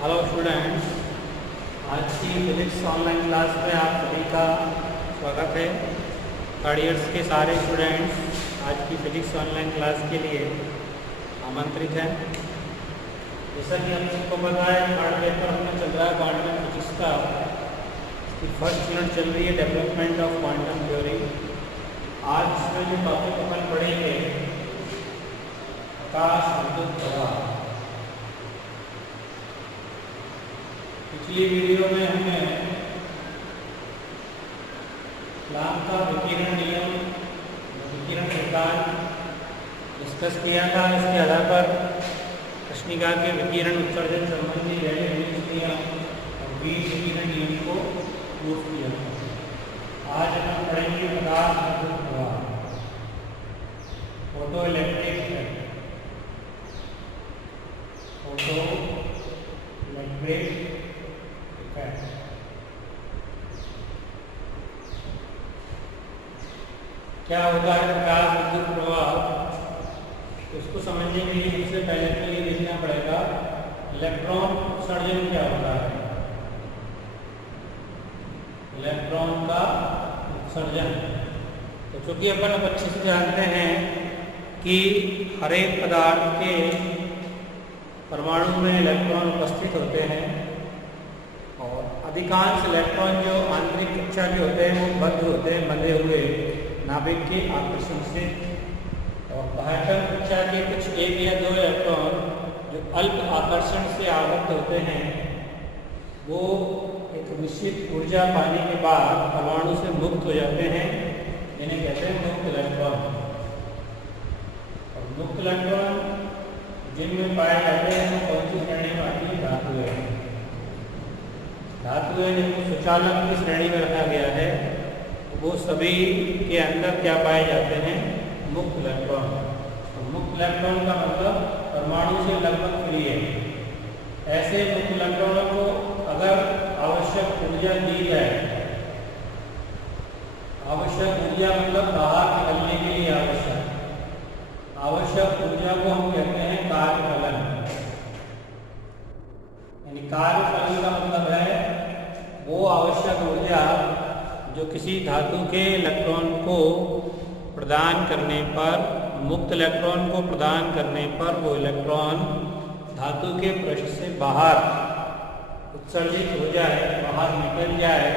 Hello students, आज की physics online class में आप सभी का स्वागत है। थर्ड ईयर्स के सारे स्टूडेंट्स आज की फिजिक्स ऑनलाइन क्लास के लिए आमंत्रित हैं। जैसा कि हम सबको पता है, थर्ड पेपर अपना चल रहा है क्वांटम फिजिक्स का। इसकी फर्स्ट यूनिट चल रही है डेवलपमेंट ऑफ क्वांटम थ्योरी। आज इसमें जो टॉपिक अपन पढ़ेंगे प्रकाश विद्युत प्रवाह। पिछली वीडियो में हमने प्लांक का विकिरण नियम, विकिरण सिद्धांत डिस्कस किया था। इसके आधार पर कृष्णिका के विकिरण उत्सर्जन संबंधी रेले नियम और वीन विकिरण नियम को प्रूव किया था। आज हम पढ़ेंगे प्रकाश विद्युत प्रवाह, फोटो इलेक्ट्रिक क्या होता है प्रकाश विद्युत प्रवाह। उसको समझने के लिए सबसे पहले तो ये देखना पड़ेगा इलेक्ट्रॉन उत्सर्जन क्या होता है। इलेक्ट्रॉन का उत्सर्जन, तो चूंकि अपन अब अच्छे से जानते हैं कि हर एक पदार्थ के परमाणु में इलेक्ट्रॉन उपस्थित होते हैं और अधिकांश इलेक्ट्रॉन जो आंतरिक कक्षा के होते हैं वो बद्ध होते हैं, बंधे हुए नाभिक के आकर्षण से। और बाह्यतम कक्षा के कुछ एक या दो इलेक्ट्रॉन जो अल्प आकर्षण से आवृत्त होते हैं वो एक निश्चित ऊर्जा पाने के बाद परमाणु से मुक्त हो जाते हैं, जिन्हें कहते हैं मुक्त इलेक्ट्रॉन। और मुक्त इलेक्ट्रॉन जिनमें पाए जाते हैं वो कौन सी श्रेणी में आती है? धातु है। धातु है जिनको सुचालक की श्रेणी में रखा गया है, वो सभी के अंदर क्या पाए जाते हैं? मुक्त इलेक्ट्रॉन। तो मुक्त इलेक्ट्रॉन का मतलब परमाणु से लगभग फ्री है। ऐसे मुक्त इलेक्ट्रॉनों को अगर आवश्यक ऊर्जा दी जाए, आवश्यक ऊर्जा मतलब बाहर निकलने के लिए आवश्यक ऊर्जा को हम कहते हैं कार्यफलन। यानी कार्यफलन का मतलब है वो आवश्यक ऊर्जा जो किसी धातु के इलेक्ट्रॉन को प्रदान करने पर, मुक्त इलेक्ट्रॉन को प्रदान करने पर वो इलेक्ट्रॉन धातु के पृष्ठ से बाहर उत्सर्जित हो जाए, बाहर निकल जाए,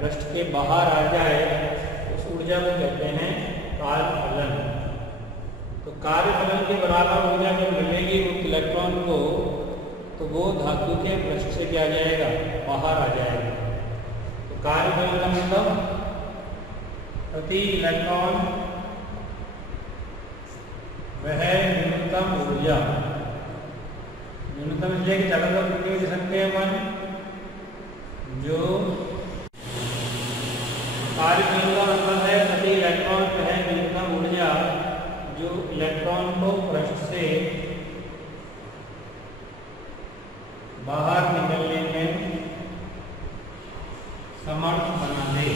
पृष्ठ के बाहर आ जाए, उस ऊर्जा को कहते हैं कार्यफलन। तो कार्यफलन के बराबर ऊर्जा जब मिलेगी मुक्त इलेक्ट्रॉन को तो वो धातु के पृष्ठ से क्या जाएगा? बाहर आ जाएगा। कार्यफलन का मतलब प्रति इलेक्ट्रॉन वह न्यूनतम ऊर्जा, न्यूनतम इसलिए कि ज़्यादा तो दे सकते हैं अपन, जो कार्यफलन का मतलब है प्रति इलेक्ट्रॉन वह न्यूनतम ऊर्जा जो इलेक्ट्रॉन को पृष्ठ से बाहर निकलने में समर्थ बना दे।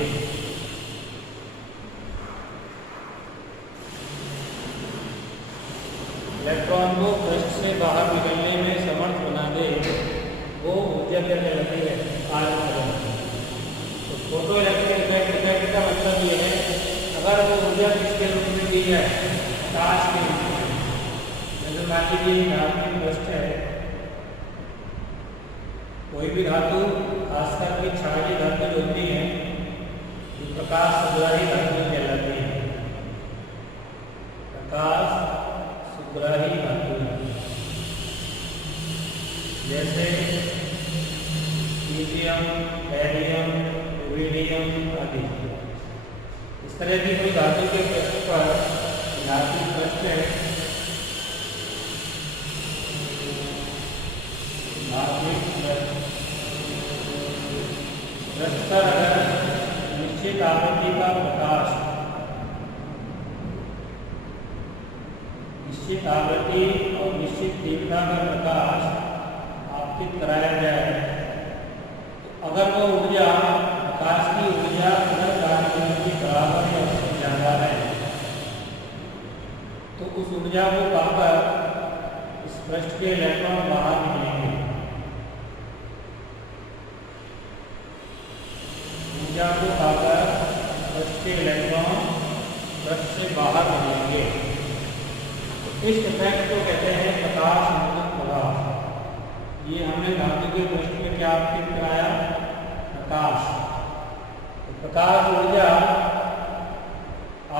इलेक्ट्रॉन को पृष्ठ से बाहर निकलने में समर्थ बना दे, वो ऊर्जा क्या कहलाती है? कार्यफलन। तो फोटो इलेक्ट्रिक का मतलब ये है, अगर वो ऊर्जा किसके रूप में दी जाए? प्रकाश के रूप में। जैसे मान लीजिए धातु पृष्ठ है, कोई भी धातु, खासकर की क्षारीय धातु जो होती है, जो प्रकाश सुग्राही धातु कहलाती है। प्रकाश सुग्राही धातु जैसे लिथियम, बेरियम, रुबिडियम आदि। इस तरह की कोई धातु के पृष्ठ पर, धातु पृष्ठ है, पृष्ठ पर अगर निश्चित आवृत्ति का प्रकाश, निश्चित आवृत्ति और निश्चित तीव्रता का प्रकाश आपतित कराया जाए, तो अगर वो ऊर्जा, प्रकाश की ऊर्जा अगर कार्यफलन के बराबर या उससे ज़्यादा है तो उस ऊर्जा को पाकर इस पृष्ठ के इलेक्ट्रॉन बाहर निकलेंगे। ऊर्जा को पाकर पृष्ठ के इलेक्ट्रॉन पृष्ठ से बाहर निकलेंगे। इस इफेक्ट को कहते हैं प्रकाश विद्युत प्रभाव। ये हमने धातु के पृष्ठ में क्या आपके कराया, प्रकाश। तो प्रकाश ऊर्जा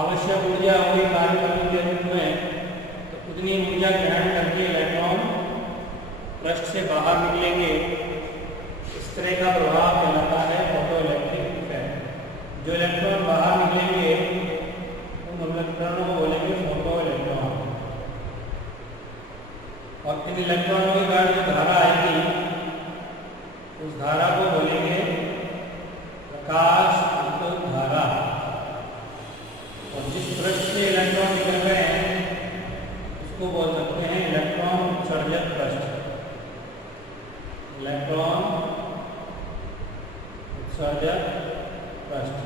आवश्यक ऊर्जा हुई कार्य करने के रूप में, तो उतनी ऊर्जा ग्रहण करके इलेक्ट्रॉन पृष्ठ से बाहर निकलेंगे। इस तरह का प्रभाव कहलाता है फोटोइलेक्ट्रिक इफेक्ट। जो इलेक्ट्रॉन बाहर निकलेंगे उन इलेक्ट्रॉनों को बोलेंगे फोटो इलेक्ट्रॉन। और इन इलेक्ट्रॉनों के कारण जो धारा आएगी उस धारा को बोलेंगे प्रकाश विद्युत धारा। और जिस पृष्ठ से इलेक्ट्रॉन निकल रहे हैं उसको बोल सकते हैं इलेक्ट्रॉन उत्सर्जक पृष्ठ। इलेक्ट्रॉन उत्सर्जक पृष्ठ।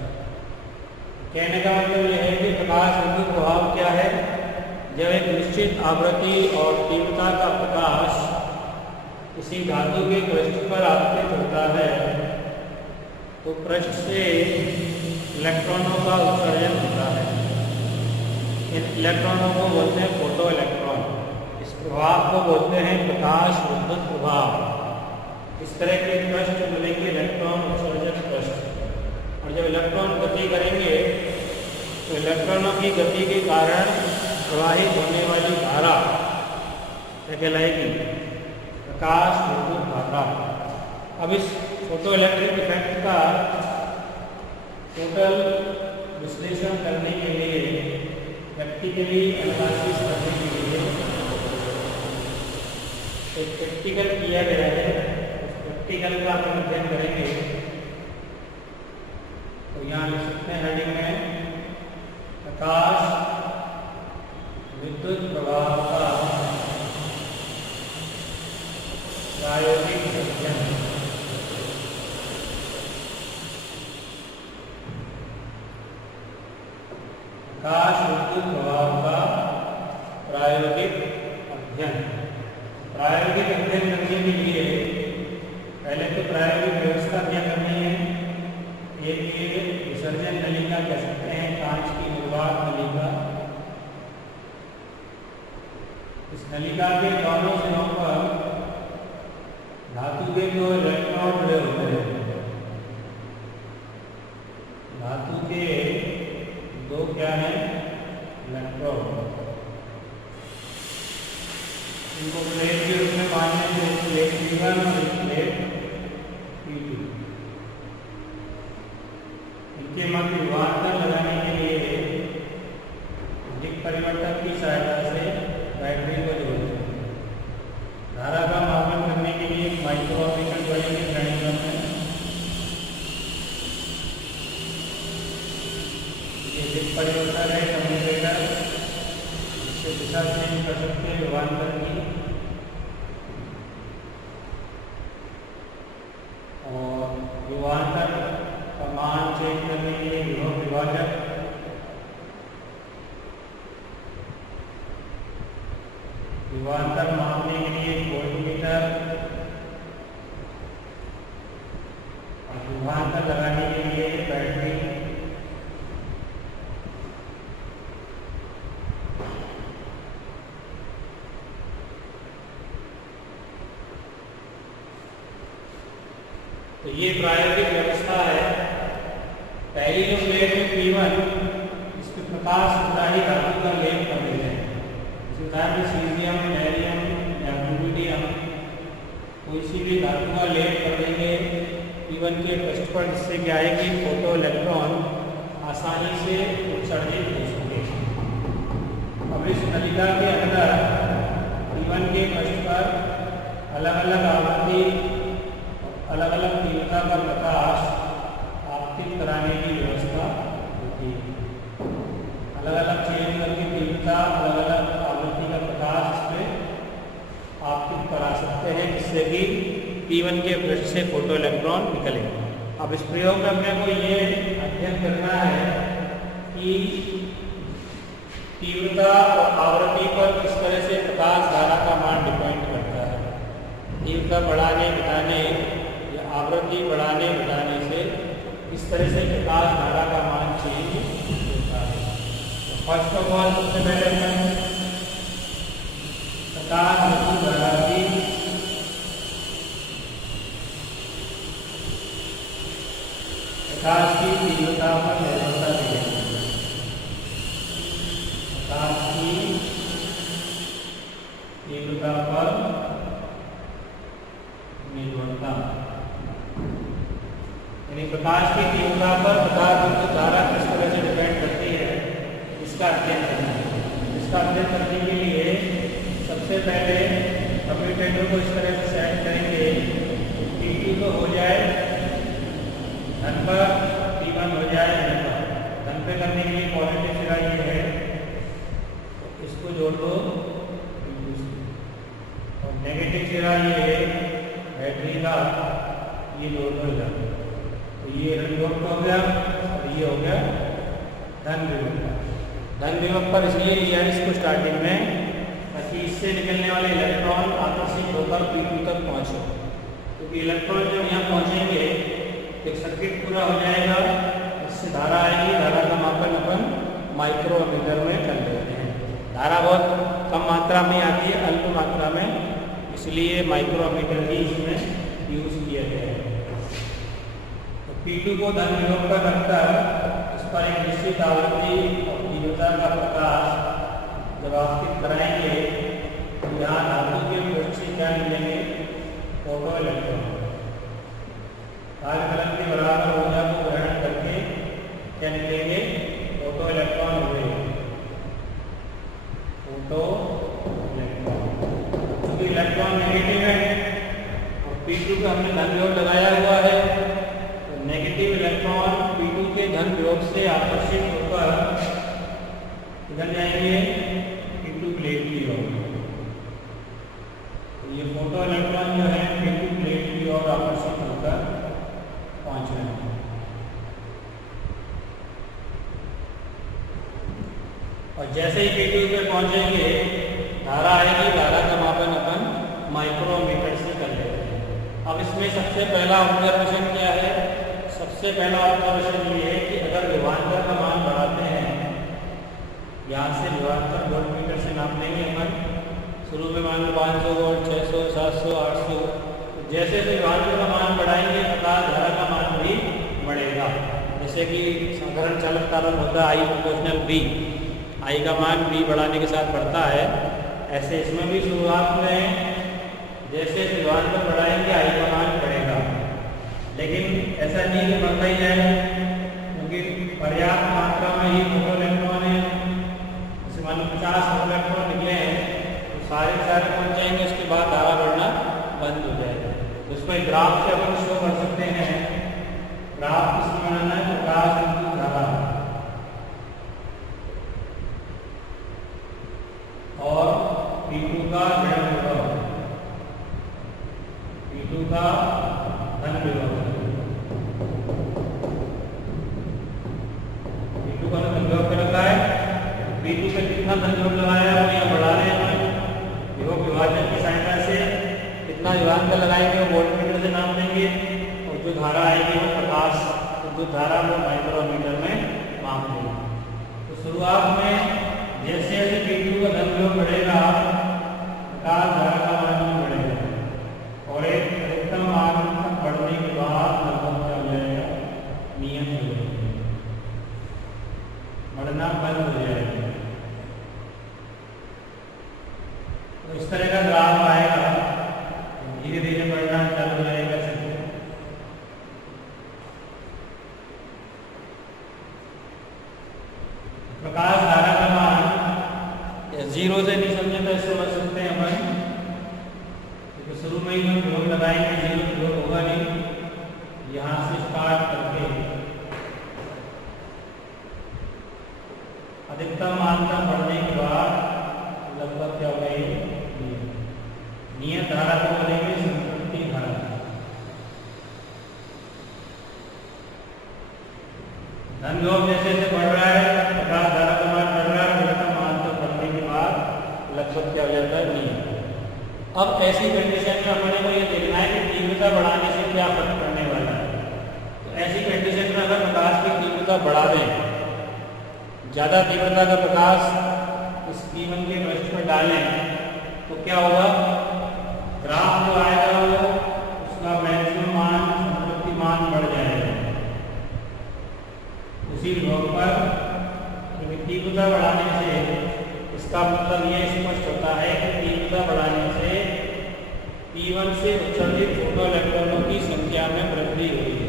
कहने का मतलब यह है कि प्रकाश विद्युत प्रभाव क्या है। जब एक निश्चित आवृत्ति और तीव्रता का प्रकाश किसी धातु के पृष्ठ पर आपतित होता है तो पृष्ठ से इलेक्ट्रॉनों का उत्सर्जन होता है। इन इलेक्ट्रॉनों को बोलते हैं फोटो इलेक्ट्रॉन। इस प्रभाव को बोलते हैं प्रकाश विद्युत प्रभाव। इस तरह के पृष्ठ मिलेंगे इलेक्ट्रॉन उत्सर्जक पृष्ठ। और जब इलेक्ट्रॉन गति करेंगे तो इलेक्ट्रॉनों की गति के कारण प्रवाहित होने वाली धारा क्या कहलाएगी, प्रकाश विद्युत धारा। अब इस फोटो इलेक्ट्रिक इफेक्ट का टोटल विश्लेषण करने के लिए, प्रैक्टिकली एनालिसिस करने के लिए एक प्रैक्टिकल किया गया है। उस प्रैक्टिकल का हम अध्ययन करेंगे। तो यहाँ लिख सकते हैं हेडिंग में प्रकाश विद्युत प्रभाव का प्रायोगिक अध्ययन। प्रकाश विद्युत प्रभाव का प्रायोगिक अध्ययन। प्रायोगिक अध्ययन करने के लिए पहले तो प्रायोगिक व्यवस्था क्या करनी है। एक ये विसर्जन नलिका कह सकते हैं, कांच की निर्वात नलिका। इस नलिका के दोनों सिरों पर धातु के जो इलेक्ट्रॉन जुड़े होते हैं, धातु के दो क्या है इलेक्ट्रॉन, इनको प्लेट के रूप में मानने से प्लेट P1 और प्लेट P2। इनके मध्य विभवांतर लगाने के लिए विद्युत परिवर्तक की सहायता से बैटरी को जोड़ते हैं। धारा का मापन करने के लिए एक माइक्रोमीटर जोड़ेंगे ग्राइंडर में। ये विद्युत परिवर्तक है कम्यूटेटर, इससे दिशा चेंज कर सकते हैं विभवांतर की। और विभवांतर का मान चेंज करने के लिए विभव विभाजक, विभवांतर मापने के लिए वोल्टमीटर और विभवांतर लगाने के लिए बैटरी। तो ये प्रायोगिक व्यवस्था है। पहली जो प्लेट है P1, इस पर प्रकाश उत्साही धातु का लेप कर देते हैं। उदाहरण सीजियम, गैलियम या रूबिडियम, कोई सी भी धातु का लेप कर देंगे P1 के पृष्ठ पर, जिससे क्या है कि फोटो इलेक्ट्रॉन आसानी से उत्सर्जित हो सके। अब इस नलिका के अंदर P1 के पृष्ठ पर अलग अलग आवृत्ति, अलग अलग तीव्रता का प्रकाश आपतित कराने की व्यवस्था होती है। अलग अलग चेंज करके तीव्रता, अलग अलग आवृत्ति का प्रकाश इसमें आपतित करा सकते हैं, जिससे कि P1 के पृष्ठ से फोटो इलेक्ट्रॉन निकले। अब इस प्रयोग में अपने को ये अध्ययन करना है कि तीव्रता और आवृत्ति पर किस तरह से प्रकाश धारा का मान डिपेंड करता है। तीव्रता बढ़ाने घटाने या आवृत्ति बढ़ाने घटाने से किस इस तरह से प्रकाश धारा का मान चेंज होता है। तो फर्स्ट ऑफ ऑल सबसे पहले अपन प्रकाश विद्युत धारा की प्रकाश की तीव्रता पर निर्भरता देखेंगे। प्रकाश की तीव्रता पर निर्भरता, यानी प्रकाश की तीव्रता पर प्रकाश विद्युत धारा किस तरह से डिपेंड करती है, इसका अध्ययन करना है। इसका अध्ययन करने के लिए सबसे पहले कम्यूटेटर को इस तरह से सेट करेंगे P2 तो हो जाए धन पर, P1 हो जाए धन पर। धन पे करने के लिए पॉजिटिव सिरा ये है, तो इसको जोड़ दो P2 से, और नेगेटिव सिरा ये है बैटरी का, ये जोड़ दो इधर। तो ये ऋणात्मक हो गया और ये हो गया धन विभव। धन विभव पर इसलिए लिया इसको स्टार्टिंग में, ताकि इससे निकलने वाले इलेक्ट्रॉन आकर्षित होकर P2 तक पहुंचे। क्योंकि इलेक्ट्रॉन जब यहाँ पहुंचेंगे तो एक सर्किट पूरा हो जाएगा, इससे धारा आएगी। धारा का मापन अपन माइक्रोमीटर में कर लेते हैं। धारा बहुत कम मात्रा में आती है, अल्प मात्रा में, इसलिए माइक्रोमीटर ही इसमें यूज किया गया है। तो P2 को धन विभव पर रखकर इस पर एक निश्चित आवृत्ति और तीव्रता का प्रकाश जब आपतित कराएंगे तो यहाँ धातु के पृष्ठ से क्या मिलेंगे, फोटो इलेक्ट्रॉन। कार्यफलन के बराबर ऊर्जा को ग्रहण करके क्या निकलेंगे, फोटो इलेक्ट्रॉन हुए, फोटो इलेक्ट्रॉन। क्योंकि इलेक्ट्रॉन नेगेटिव है और P2 का हमने धन विभव लगाया हुआ है, तो नेगेटिव इलेक्ट्रॉन P2 के धन विभव से आकर्षित होकर इधर जाएंगे P2 प्लेट की ओर। तो ये फोटो इलेक्ट्रॉन जो है P2 प्लेट की ओर आकर्षित होकर पहुंच रहे हैं। और जैसे ही P2 पे पहुंचेंगे धारा आएगी। धारा का मापन अपन माइक्रोमीटर से कर लेते हैं। अब इसमें सबसे पहला ऑब्जर्वेशन क्या है, सबसे पहला ऑब्जर्वेशन ये है कि अगर विभवांतर का मान बढ़ाते हैं, यहाँ से विभवांतर वोल्टमीटर से नाप लेंगे अपन। शुरू में मान लो 500 वोल्ट, 600, 700, 800, तो जैसे जैसे विभवांतर का मान बढ़ाएंगे प्रकाश धारा का मान भी बढ़ेगा। जैसे कि साधारण चालक कारण होता है I प्रोपोर्शनल V, I का मान V बढ़ाने के साथ बढ़ता है, ऐसे इसमें भी शुरुआत में जैसे विभवांतर बढ़ाएंगे I का मान बढ़ेगा। लेकिन ऐसा नहीं कि बढ़ता ही जाएगा, क्योंकि पर्याप्त मात्रा में ही फोटो इलेक्ट्रॉन है। जैसे मान लो 50 इलेक्ट्रॉन निकले हैं तो सारे पहुंच जाएंगे, उसके बाद धारा बढ़ना बंद हो जाएगा। तो इसको ग्राफ से अपन शो कर सकते हैं। ग्राफ किसमें बनाना है, प्रकाश विद्युत धारा और P2 का ऋण विभव, P2 का धन विभव। P2 का धन विभव क्या रखा है, P2 पे कितना धन विभव लगाया है वो यहाँ बढ़ा रहे हैं। विभव विभाजन की सहायता से कितना विभवांतर लगाएंगे वो वोल्टमीटर से नाप देंगे, और जो धारा आएगी वो प्रकाश विद्युत धारा को माइक्रोमीटर में माप देंगे। तो शुरुआत में जैसे जैसे P2 का धन विभव बढ़ेगा प्रकाश धारा का मान भी बढ़ेगा, और एक अधिकतम मान तक बढ़ने के बाद लगभग क्या हो जाएगा, नियत हो जाएगा, बढ़ना बंद हो जाएगा। तो इस तरह का ग्राफ आएगा, धीरे धीरे बढ़ना चालू हो जाएगा। प्रकाश धारा का मान जीरो से नहीं समझे तो ऐसे समझ सकते हैं अपन, क्योंकि शुरू में ही हम विभव लगाएंगे, जीरो विभव होगा नहीं। यहाँ से स्टार्ट करके अधिकतम मान तक बढ़ने के बाद लगभग क्या हो गई, नियत धारा को बोलेंगे संतृप्ति धारा। धन विभव जैसे जैसे बढ़ रहा है प्रकाश धारा का मान बढ़ रहा है, अधिकतम मान तक बढ़ने के बाद लगभग क्या हो जाता है, नियत। अब ऐसी कंडीशन में अपने को ये देखना है कि तीव्रता बढ़ाने से क्या फर्क पड़ने वाला है। तो ऐसी कंडीशन में अगर प्रकाश की तीव्रता बढ़ा दें, ज़्यादा तीव्रता का प्रकाश इस P1 के पृष्ठ पर डालें तो क्या होगा, ग्राफ जो आएगा वो उसका मैक्सिमम मान, संतृप्ति मान बढ़ जाएगा। उसी विभव पर तीव्रता बढ़ाने से इसका मतलब ये स्पष्ट होता है कि तीव्रता बढ़ाने से P1 से उत्सर्जित फोटो इलेक्ट्रॉनों की संख्या में वृद्धि हुई है,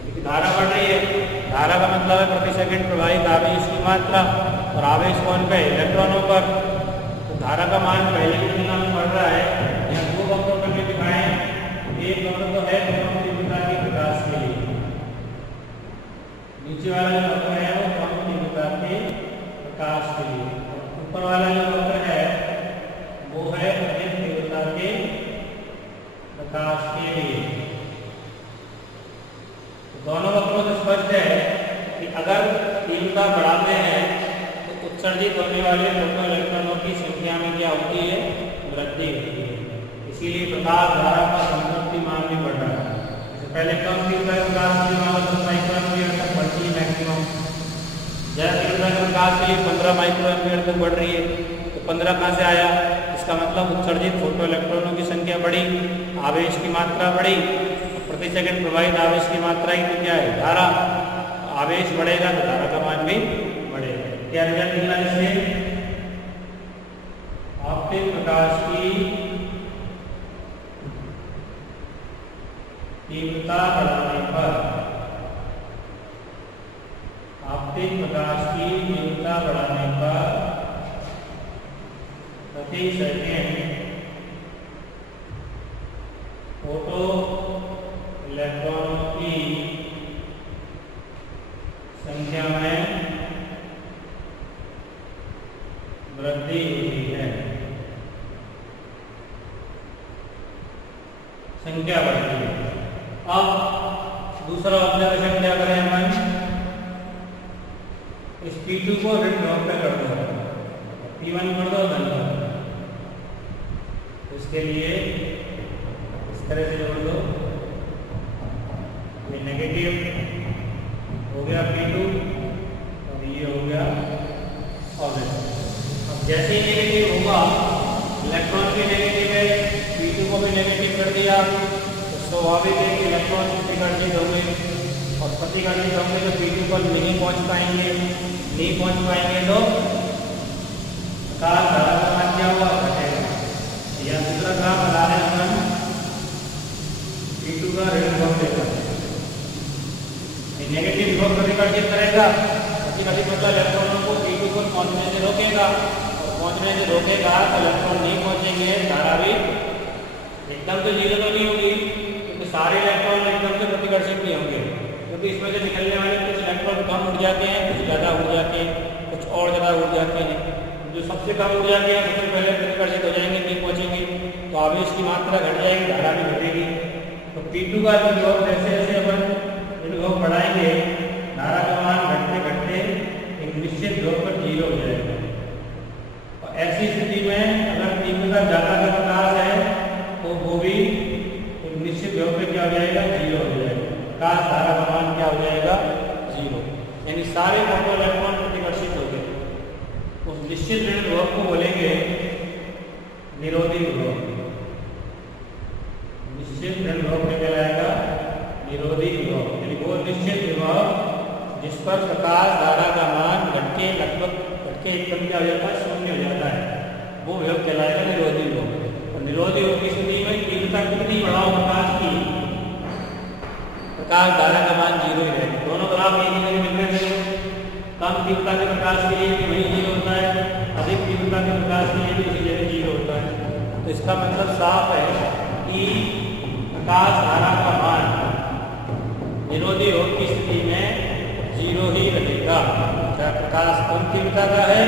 क्योंकि धारा बढ़ रही है। धारा का मतलब है प्रति सेकंड प्रवाहित आवेश की मात्रा, और आवेश कौन पे, इलेक्ट्रॉनों पर। तो धारा का मान पहले की तुलना में बढ़ रहा है। यहाँ दो वक्र करके दिखाएं, एक वक्र तो है कम तीव्रता के प्रकाश के लिए, नीचे वाला जो वक्र है वो कम तीव्रता के प्रकाश के लिए, और ऊपर वाला जो वक्र है वो है अधिक तीव्रता के प्रकाश के लिए। तो दोनों वक्रों से स्पष्ट है कि अगर तीव्रता बढ़ाते हैं तो उत्सर्जित होने वाले फोटो इलेक्ट्रॉनों की संख्या में क्या होती है, वृद्धि होती है। इसीलिए प्रकाश धारा का संतृप्ति मान भी बढ़ रहा है। जैसे पहले कम तीव्रता के प्रकाश की मान 10 माइक्रोएम्पियर तक बढ़ती है मैक्सिमम, ज्यादा तीव्रता के प्रकाश के लिए 15 माइक्रोएम्पियर तक बढ़ रही है। तो 15 कहाँ से आया, इसका मतलब उत्सर्जित फोटो इलेक्ट्रॉनों की संख्या बढ़ी, आवेश की मात्रा बढ़ी, प्रति सेकंड प्रवाहित आवेश की मात्रा ही तो क्या है, धारा। आवेश बढ़ेगा तो धारा का मान भी बढ़ेगा। क्या रिजल्ट निकला इससे, आपतित प्रकाश की तीव्रता बढ़ाने पर, आपतित प्रकाश की तीव्रता बढ़ाने पर प्रति सेकंड फोटो इलेक्ट्रॉनों की संख्या में वृद्धि हुई है, संख्या बढ़ती है। अब दूसरा ऑब्जर्वेशन क्या करें हम, इस P2 को ऋण ध्रुव पे कर दो, P1 कर दो धन पर। इसके लिए इस तरह से जोड़ दो, ये नेगेटिव हो गया P2 और ये हो गया पॉजिटिव। अब जैसे ही नेगेटिव होगा, इलेक्ट्रॉन भी नेगेटिव है, P2 को भी नेगेटिव कर दिया, तो स्वाभाविक है कि इलेक्ट्रॉन प्रतिकर्षित होंगे, और प्रतिकर्षित होंगे तो P2 पर नहीं पहुंच पाएंगे, नहीं पहुंच पाएंगे तो प्रकाश धारा का मान क्या हुआ, घटेगा। या दूसरा ग्राफ बता रहे हैं हम, P2 का ऋण ध्रुव देगा, नेगेटिव विभव प्रतिकर्षित करेगा, प्रतिकर्षित मतलब इलेक्ट्रॉनों को P2 पर पहुंचने से रोकेगा, और पहुंचने से रोकेगा तो इलेक्ट्रॉन नहीं पहुंचेंगे, धारा भी एकदम से जीरो तो नहीं होगी, क्योंकि सारे इलेक्ट्रॉन एकदम से प्रतिकर्षित नहीं होंगे, क्योंकि इसमें से निकलने वाले कुछ इलेक्ट्रॉन कम उड़ जाते हैं, कुछ ज़्यादा उड़ जाते हैं, कुछ और ज़्यादा उड़ जाते हैं। जो सबसे कम ऊर्जा के सबसे पहले प्रतिकर्षित हो जाएंगे, नहीं पहुंचेंगे, तो आवेश की मात्रा घट जाएगी, धारा भी घटेगी। तो P2 का विभव जैसे जैसे अपन विभव बढ़ाएंगे, धारा का मान घटते घटते एक निश्चित विभव पर जीरो हो जाएगा। और ऐसी स्थिति में अगर तीव्रता ज्यादा का प्रकाश है तो वो भी एक निश्चित विभव पर क्या हो जाएगा, जीरो हो जाएगा। प्रकाश धारा का मान क्या हो जाएगा, जीरो, यानी सारे फोटो इलेक्ट्रॉन प्रतिकर्षित हो गए। उस निश्चित ऋण विभव को बोलेंगे निरोधी विभव। निश्चित ऋण विभव क्या कहलाएगा, निरोधी विभव, यानी वो निश्चित विभव जिस पर प्रकाश धारा का मान घटके लगभग घटके एकदम क्या हो जाता है, शून्य हो जाता है, वो विभव कहलाएगा निरोधी विभव। और निरोधी विभव की स्थिति में तीव्रता कितनी बढ़ाओ प्रकाश की, प्रकाश धारा का मान जीरो ही रहेगा। दोनों ग्राफ एक ही मिल रहे हैं, कम तीव्रता के प्रकाश के लिए भी वही जीरो होता है, अधिक तीव्रता के प्रकाश के लिए भी उसी जगह जीरो होता है। तो इसका मतलब साफ है कि प्रकाश धारा का मान निरोधी विभव की स्थिति में जीरो ही रहेगा, चाहे प्रकाश कम तीव्रता का है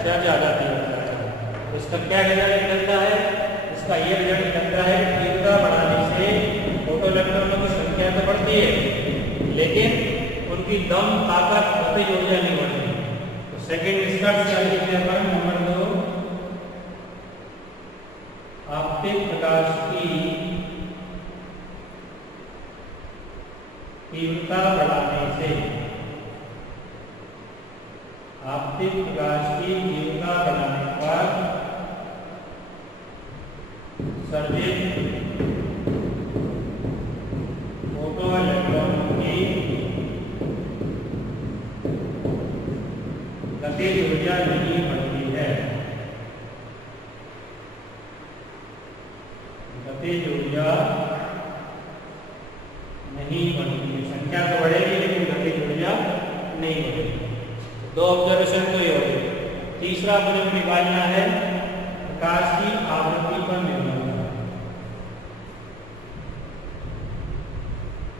चाहे ज्यादा तीव्रता का है। तो इसका क्या रिजल्ट निकलता है, इसका ये रिजल्ट निकलता है कि तीव्रता बढ़ाने से फोटो इलेक्ट्रॉनों की संख्या तो बढ़ती है, लेकिन उनकी दम ताकत गतिज ऊर्जा नहीं बढ़ती। तो सेकंड निष्कर्ष क्या लिखते हैं अपन, नंबर 2, आपतित प्रकाश की तीव्रता आपतित प्रकाश की तीव्रता बढ़ाने पर सर्जित फोटो इलेक्ट्रॉनों की गतिज ऊर्जा नहीं बढ़ती है। गतिज ऊर्जा नहीं बढ़ती है। संख्या तो बढ़ेगी लेकिन गतिज ऊर्जा नहीं बढ़ेगी। दो ऑब्जर्वेशन तो ये हो गए। तीसरा प्रश्न निकालना है प्रकाश की आवृत्ति पर निर्भरता।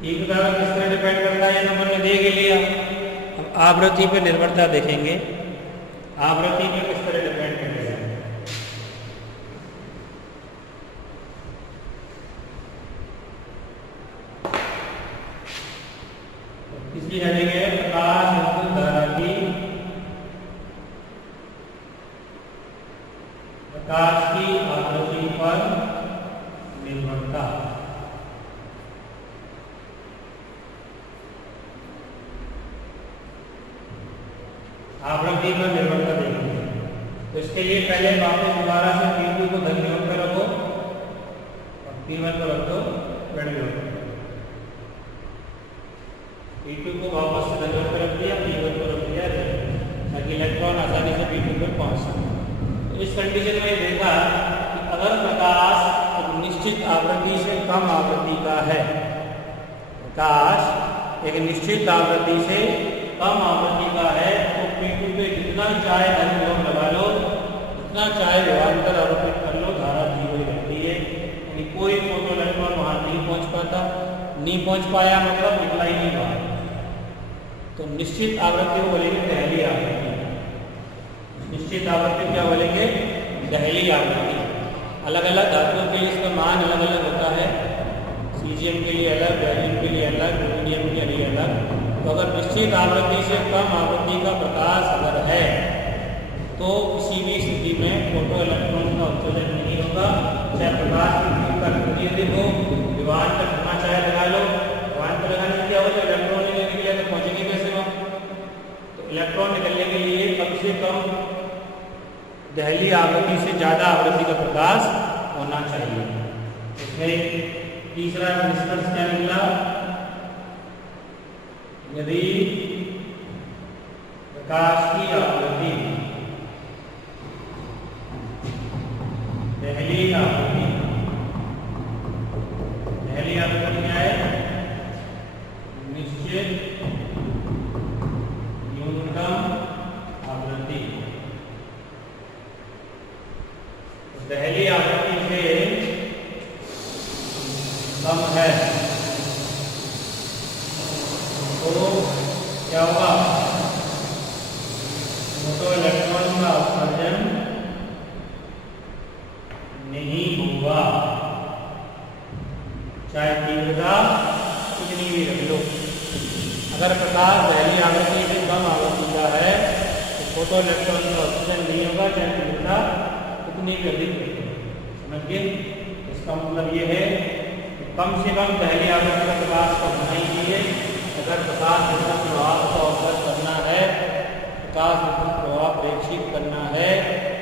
तीव्रता किस तरह डिपेंड करता है, नंबर ने देख लिया। अब आवृत्ति पर निर्भरता देखेंगे, आवृत्ति पर किस तरह डिपेंड करेगा। इसकी हेडिंग है प्रकाश विद्युत धारा की, प्रकाश की आवृत्ति पर निर्भरता। आवृत्ति पर निर्भरता देखेंगे। तो इसके लिए पहले वापस दोबारा से P2 को धन विभव पर रखो और P1 को रख दो ऋण विभव पर। P2 को वापस से धन विभव पर रख दिया, P1 को रख दिया ताकि इलेक्ट्रॉन आसानी से P2 पर पहुंच सके। तो इस कंडीशन में देखा कि अगर प्रकाश एक निश्चित आवृत्ति से कम आवृत्ति का है, प्रकाश एक निश्चित आवृत्ति से कम आवृत्ति का है, तो P2 पे जितना चाहे धन विभव लगा लो, जितना चाहे विभवांतर आरोपित कर लो, धारा 0 ही रहती है। यानी कोई फोटो इलेक्ट्रॉन वहां नहीं पहुंच पाता। नहीं पहुंच पाया मतलब निकला ही नहीं बाहर। तो निश्चित आवृत्ति को बोलेंगे दहली आवृत्ति। निश्चित आवृत्ति क्या बोलेंगे? दहली आवृत्ति। अलग अलग धातुओं के लिए इसका मान अलग अलग होता है। सीजियम के लिए अलग, गैलियम के लिए अलग, रूबिडियम के लिए अलग। तो अगर निश्चित आवृत्ति से कम आवृत्ति का प्रकाश अगर है तो किसी भी स्थिति में फोटो इलेक्ट्रॉन का उत्सर्जन नहीं होगा, चाहे प्रकाश की तीव्रता कितनी अधिक हो। विभवांतर कितना चाहे लगा लो, विभवांतर लगाने से क्या होगा, इलेक्ट्रॉन निकलने के लिए तो पहुंचेंगे कैसे वहां। तो इलेक्ट्रॉन निकलने के लिए कम से कम दहली आवृत्ति से ज्यादा आवृत्ति का प्रकाश होना चाहिए। इसमें तीसरा निष्कर्ष क्या निकला, यदि प्रकाश की आवृत्ति दहली आवृत्ति, दहली आवृत्ति क्या है, निश्चित न्यूनतम आवृत्ति। दहली आवृत्ति से कम है तो क्या होगा, फोटो इलेक्ट्रॉन का उत्सर्जन नहीं होगा, चाहे तीव्रता कितनी भी रख लो। अगर प्रकाश दहली आवृत्ति से कम आवृत्ति का है तो फोटो इलेक्ट्रॉन का उत्सर्जन नहीं होगा, चाहे तीव्रता कितनी भी अधिक रख लो। समझ गए? इसका मतलब ये है कि कम से कम दहली आवृत्ति का प्रकाश को होना ही चाहिए। अगर प्रकाश विद्युत प्रभाव का अवसर करना है, प्रकाश विद्युत प्रभाव प्रेक्षित करना है,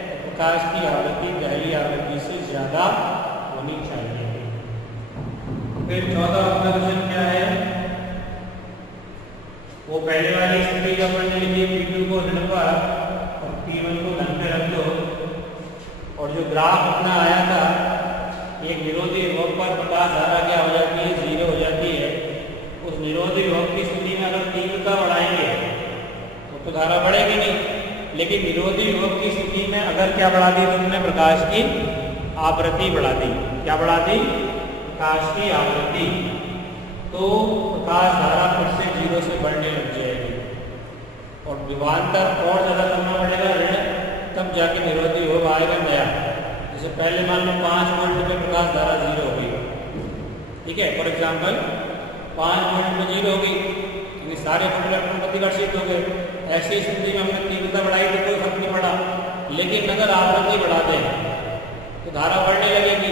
तो प्रकाश की आवृत्ति दहली आवृत्ति से ज्यादा होनी चाहिए। फिर चौथा ऑब्जर्वेशन क्या है, वो पहले वाली स्थिति का पढ़ने के लिए P2 को ऋण पर और P1 को धन पे रख दो। और जो ग्राफ अपना आया था, एक विरोधी विभव पर प्रकाश धारा क्या हो जाती है, 0 हो जाती है। उस विरोधी विभव की स्थिति में अगर तीव्रता बढ़ाएंगे तो धारा बढ़ेगी नहीं, लेकिन विरोधी विभव की स्थिति में अगर क्या बढ़ा दी तुमने, प्रकाश की आवृत्ति बढ़ा दी। क्या बढ़ा दी? प्रकाश की आवृत्ति। तो प्रकाश धारा फिर से 0 से बढ़ने लग जाएगी और विभवांतर और ज्यादा करना पड़ेगा ऋण, तब जाके विरोधी विभव आएगा नया। जैसे पहले मान लो 5 वोल्ट पे प्रकाश धारा 0 हो गई, ठीक है, फॉर एग्जाम्पल 5 वोल्ट में 0 हो गई, क्योंकि सारे फोटो इलेक्ट्रॉन प्रतिकर्षित हो गए। ऐसी स्थिति में हमने तीव्रता बढ़ाई तो कोई फर्क नहीं पड़ा, लेकिन अगर आवृत्ति बढ़ा दें तो धारा बढ़ने लगेगी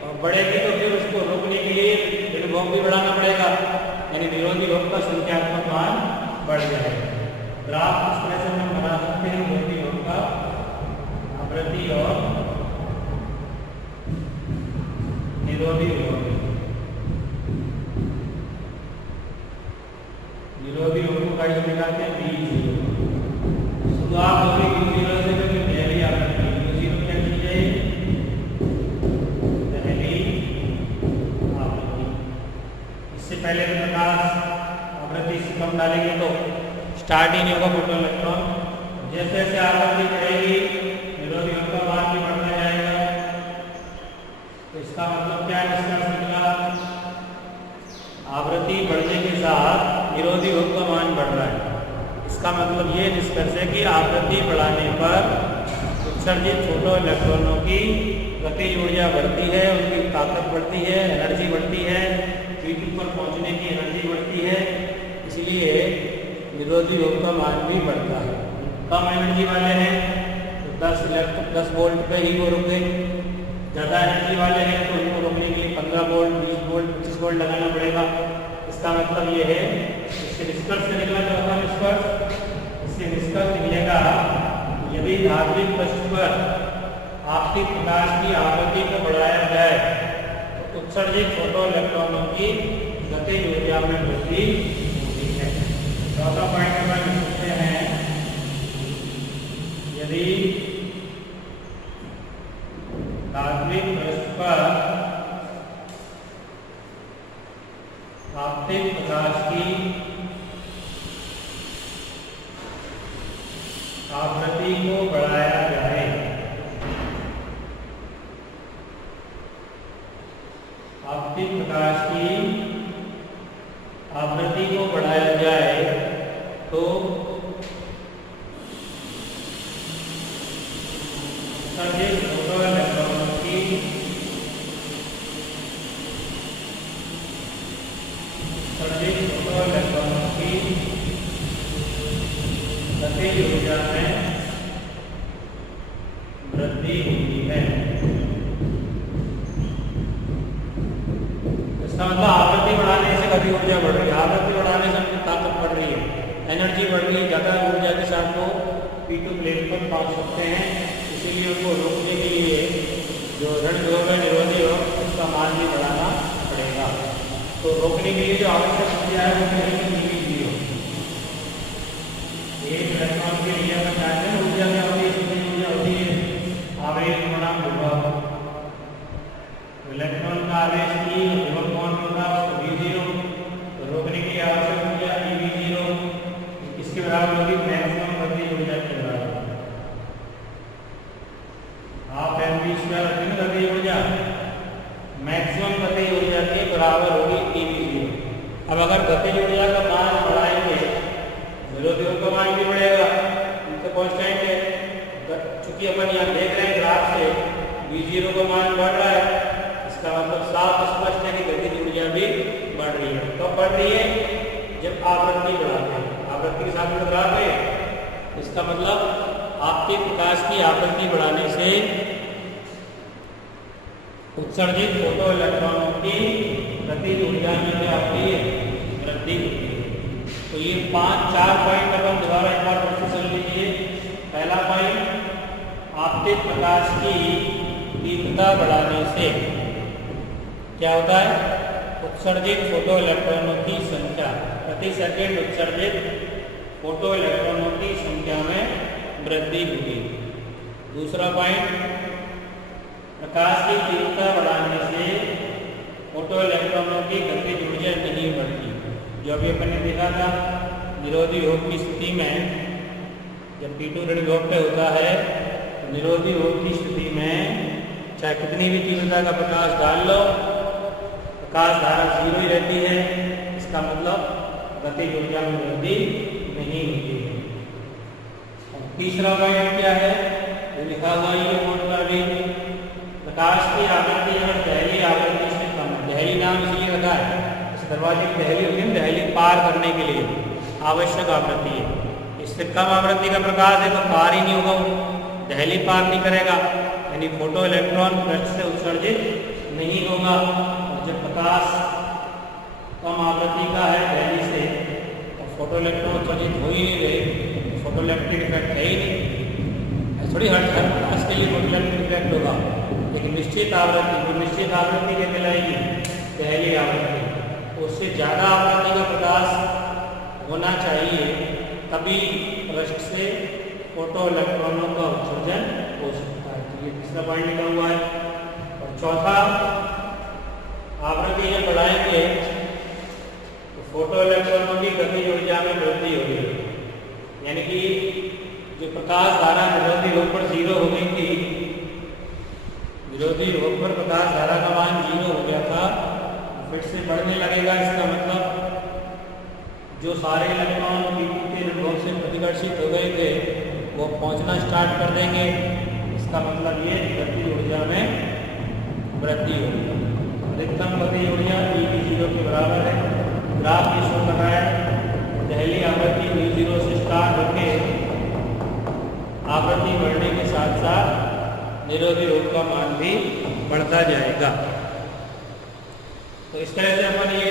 और बढ़ेगी तो फिर उसको रोकने के लिए ऋण विभव भी बढ़ाना पड़ेगा, यानी विरोधी विभव का संख्यात्मक मान बढ़ जाएगा। ग्राफ इस तरह से हमने जाते हैं V0। शुरुआत होगी U0 से, क्योंकि पहली आवृत्ति U0 क्या चीज है, पहली आवृत्ति। इससे पहले प्रकाश आवृत्ति से कम डालेंगे तो स्टार्ट ही नहीं होगा फोटो इलेक्ट्रॉन। जैसे जैसे आवृत्ति बढ़ेगी निरोधी हों का मान भी बढ़ता जाएगा। तो इसका मतलब क्या निष्कर्ष निकला, आवृत्ति बढ़ने के साथ निरोधी हों का मान बढ़ रहा है। इसका मतलब ये निष्कर्ष है कि आवृत्ति बढ़ाने पर उत्सर्जित फोटो इलेक्ट्रॉनों की गतिज ऊर्जा बढ़ती है, उनकी ताकत बढ़ती है, एनर्जी बढ़ती है, P2 पर पहुंचने की एनर्जी बढ़ती है। इसलिए निरोधी हों का मान भी बढ़ता है। कम एनर्जी वाले हैं तो 10 वोल्ट पे ही वो रुके, ज़्यादा एनर्जी वाले हैं तो उनको रोकने के लिए 15 वोल्ट, 20 वोल्ट, 25 वोल्ट लगाना पड़ेगा। इसका मतलब ये है, इससे निष्कर्ष से निकला चौथा निष्कर्ष, इससे निष्कर्ष निकलेगा यदि धात्विक पृष्ठ पर आपतित प्रकाश की आवृत्ति को बढ़ाया जाए तो उत्सर्जित फोटो इलेक्ट्रॉनों की गतिज ऊर्जा में वृद्धि होती है। चौथा पॉइंट हम लिखते हैं, यदि धात्विक पृष्ठ पर आपतित प्रकाश की आवृत्ति को बढ़ाया जाए, आपतित प्रकाश की आवृत्ति को बढ़ाया जाए तो उत्सर्जित फोटो इलेक्ट्रॉनों की गतिज ऊर्जा में वृद्धि होती है। इसका मतलब आवृत्ति बढ़ाने से गतिज ऊर्जा बढ़ रही है, आवृत्ति बढ़ाने से उनकी ताकत बढ़ रही है, एनर्जी बढ़ रही है, ज़्यादा ऊर्जा के साथ वो P2 प्लेट पर पहुंच सकते हैं। इसीलिए उनको रोकने के लिए जो ऋण ध्रुव है, निरोधी हो, उसका मान भी बढ़ाना पड़ेगा। तो रोकने के लिए जो आवश्यक ऊर्जा है वो कहेंगे EV0। एक इलेक्ट्रॉन के लिए अगर चाहते हैं ऊर्जा क्या होती है, कितनी ऊर्जा होती है, आवेश बनाम विभव। इलेक्ट्रॉन का आवेश की विभव कौन होगा, V0। तो रोकने की आवश्यक ऊर्जा EV0 इसके बराबर होगी मैक्सिमम गतिज ऊर्जा के बराबर, हाफ mv² अधिक गतिज ऊर्जा मैक्सिमम गतिज ऊर्जा के बराबर होगी EV0। अब अगर गतिज ऊर्जा का मान बढ़ाएंगे विरोधी हों का मान भी बढ़ेगा, इनसे कांस्टेंट है। चूंकि अपन यहाँ देख रहे हैं ग्राफ से V0 का मान बढ़ रहा है, इसका मतलब साफ स्पष्ट है कि गतिज ऊर्जा भी बढ़ रही है। तो बढ़ रही है जब आवृत्ति बढ़ाते हैं, आवृत्ति के साथ में ग्राफ है, इसका मतलब आपके प्रकाश की आवृत्ति बढ़ाने से उत्सर्जित फोटो इलेक्ट्रॉनों की गतिज ऊर्जा में क्या होती है, वृद्धि होती है। तो ये 4 पॉइंट अपन दोबारा एक बार फिर चल लीजिए। पहला पॉइंट, आपतित प्रकाश की तीव्रता बढ़ाने से क्या होता है, उत्सर्जित फोटो इलेक्ट्रॉनों की संख्या, प्रति सेकंड उत्सर्जित फोटो इलेक्ट्रॉनों की संख्या में वृद्धि होगी। दूसरा पॉइंट, प्रकाश की तीव्रता बढ़ाने से फोटो इलेक्ट्रॉनों की गतिज ऊर्जा नहीं बढ़ती। जो अभी अपन ने देखा था, निरोधी हों की स्थिति में जब P2 ऋण विभव पे होता है, तो निरोधी हों की स्थिति में चाहे कितनी भी तीव्रता का प्रकाश डाल लो, प्रकाश धारा 0 ही रहती है। इसका मतलब गतिज ऊर्जा में वृद्धि नहीं होती है। और तीसरा पॉइंट क्या है, जो लिखा हुआ ये बोर्ड पर भी, प्रकाश की आवृत्ति अगर दहली आवृत्ति से कम है, दहली नाम इसलिए रखा है, इस दरवाजे की दहली होती है, दहली पार करने के लिए आवश्यक आवृत्ति है। इससे कम आवृत्ति का प्रकाश है तो पार ही नहीं होगा, वो दहली पार नहीं करेगा, यानी फोटो इलेक्ट्रॉन पृष्ठ से उत्सर्जित नहीं होगा। और जब प्रकाश कम आवृत्ति का है दहली से, और फोटो इलेक्ट्रॉन उत्सर्जित हो ही नहीं रहे, फोटो इलेक्ट्रिक इफेक्ट है ही नहीं। थोड़ी हर प्रकाश के लिए फोटो इलेक्ट्रिक इफेक्ट होगा, लेकिन निश्चित आवृत्ति, जो निश्चित आवृत्ति के कहलाएगी पहली आवृत्ति, उससे ज़्यादा आवृत्ति का प्रकाश होना चाहिए तभी रस्ट से फोटो इलेक्ट्रॉनों का उत्सर्जन हो सकता है। तो ये तीसरा पॉइंट लिखा हुआ है। और चौथा, आवृत्ति जब बढ़ाएंगे तो फोटो इलेक्ट्रॉनों की गतिज ऊर्जा में वृद्धि होगी, यानी कि जो प्रकाश धारा विरोधी रोध पर 0 हो गई थी, विरोधी रोध पर प्रकाश धारा का मान 0 हो गया था, फिर से बढ़ने लगेगा। इसका मतलब जो सारे इलेक्ट्रॉन P2 के निर्भोग से प्रतिकर्षित हो गए थे वो पहुंचना स्टार्ट कर देंगे। इसका मतलब ये गतिज ऊर्जा में वृद्धि होगी। अधिकतम गतिज ऊर्जा E भी 0 के बराबर है। ग्राफ ये शो कर रहा है, पहली आवृत्ति V0 से स्टार्ट होकर आवृत्ति बढ़ने के साथ साथ निरोधी रोध का मान भी बढ़ता जाएगा। तो इस तरह से अपन ये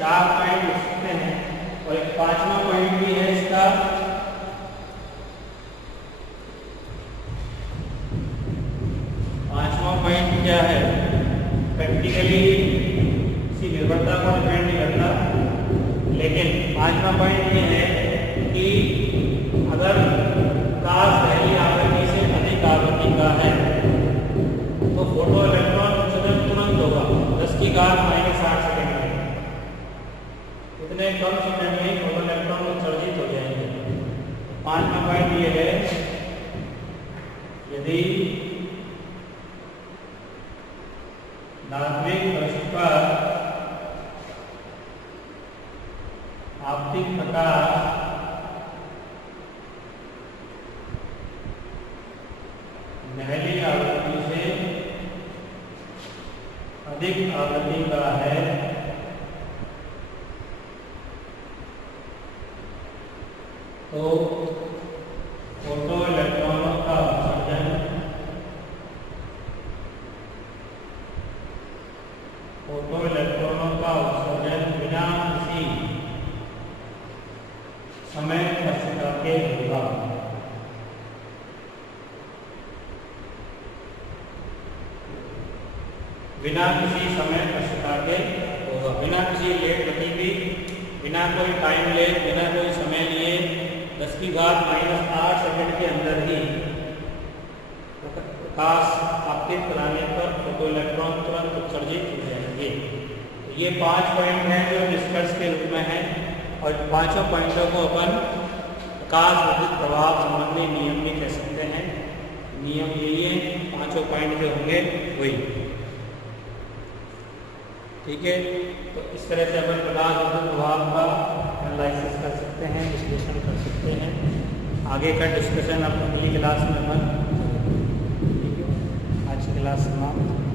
4 पॉइंट लिख सकते हैं। और एक 5वां पॉइंट भी है इसका, 5वां पॉइंट क्या है, प्रैक्टिकली किसी निर्भरता को डिपेंड नहीं करता, लेकिन 5वां पॉइंट ये है कि अगर प्रकाश पहली आवृत्ति से अधिक आवृत्ति का है तो फोटो इलेक्ट्रॉन उत्सर्जन तुरंत होगा 10⁻⁻8 सेकंड में। इतने कम समय में फोटो इलेक्ट्रॉन उत्सर्जित हो जाएंगे। 5वां पॉइंट ये है, यदि धात्विक पृष्ठ पर आपतित प्रकाश पहली आवृत्ति से अधिक आवृत्ति का है तो फोटो इलेक्ट्रॉनों का उत्सर्जन बिना किसी समय स्पष्टता के होगा। बिना किसी समय स्पष्टता के होगा, बिना किसी लेट गति भी, बिना कोई टाइम लेट, बिना कोई समय लिए 10⁻⁻8 सेकंड के अंदर ही प्रकाश आपतित कराने पर फोटो इलेक्ट्रॉन तुरंत उत्सर्जित हो जाएंगे। तो ये 5 पॉइंट हैं जो निष्कर्ष के रूप में हैं। और 5 पॉइंटों को अपन प्रकाश विद्युत प्रभाव संबंधी नियम भी कह सकते हैं। नियम ये 5 पॉइंट जो होंगे वही, ठीक है। तो इस तरह से अपन प्रकाश विद्युत प्रभाव का एनालिसिस कर सकते हैं, विश्लेषण कर सकते हैं। आगे का डिस्कशन अब अगली क्लास में अपन, ठीक है। आज की क्लास समाप्त।